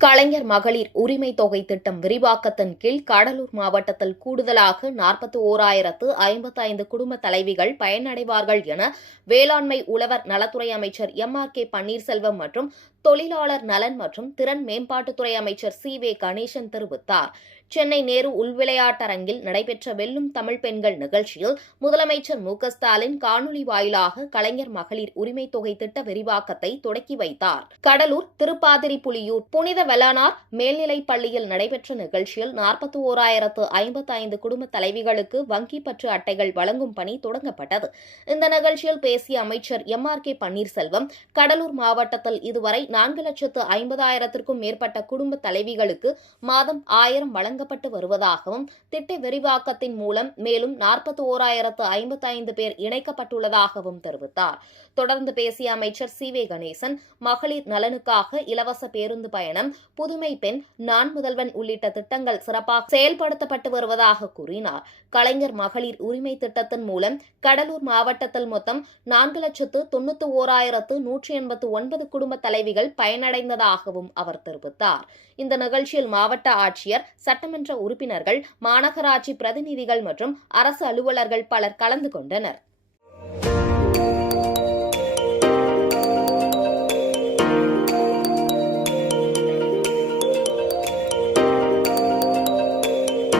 கலைஞர் மகளிர் உரிமை தொகை திட்டம் விரிவாக்கத்தின் கீழ் கடலூர் மாவட்டத்தில் கூடுதலாக 41,055 குடும்ப தலைவிகள் பயனடைவார்கள் என வேளாண்மை உழவர் நலத்துறை அமைச்சர் எம்.ஆர்.கே. பன்னீர்செல்வம் மற்றும் தொழிலாளர் நலன் மற்றும் திறன் மேம்பாட்டுத்துறை அமைச்சர் சி.வே. கணேசன் தெரிவித்தார். சென்னை நேரு உள்விளையாட்டரங்கில் நடைபெற்ற வெல்லும் தமிழ் பெண்கள் நிகழ்ச்சியில் முதலமைச்சர் மு.க.ஸ்டாலின் காணொலி வாயிலாக கலைஞர் மகளிர் உரிமை தொகை திட்ட விரிவாக்கத்தை தொடக்கி வைத்தார். கடலூர் திருப்பாதிரிப்புலியூர் புனித வெள்ளானார் மேல்நிலைப் பள்ளியில் நடைபெற்ற நிகழ்ச்சியில் 41,055 குடும்ப தலைவிகளுக்கு வங்கி பற்று அட்டைகள் வழங்கும் பணி தொடங்கப்பட்டது. இந்த நிகழ்ச்சியில் பேசிய அமைச்சர் எம்.ஆர்.கே. பன்னீர்செல்வம், கடலூர் மாவட்டத்தில் இதுவரை 4,50,000க்கும் மேற்பட்ட குடும்ப தலைவிகளுக்கு மாதம் 1,000 வழங்கப்பட்டு வருவதாகவும், திட்ட விரிவாக்கத்தின் மூலம் மேலும் 41,055 பேர் இணைக்கப்பட்டுள்ளதாகவும் தெரிவித்தார். தொடர்ந்து பேசிய அமைச்சர் சி.வே. கணேசன், மகளிர் நலனுக்காக இலவச பேருந்து பயணம், புதுமை பெண், நான் முதல்வன் உள்ளிட்ட திட்டங்கள் சிறப்பாக செயல்படுத்தப்பட்டு வருவதாக கூறினார். கலைஞர் மகளிர் உரிமை திட்டத்தின் மூலம் கடலூர் மாவட்டத்தில் மொத்தம் 4,91,189 குடும்ப தலைவிகள் பயனடைந்ததாகவும் அவர் தெரிவித்தார். இந்த நிகழ்ச்சியில் மாவட்ட ஆட்சியர், சட்டமன்ற உறுப்பினர்கள், மாநகராட்சி பிரதிநிதிகள் மற்றும் அரசு அலுவலர்கள் பலர் கலந்து கொண்டனர்.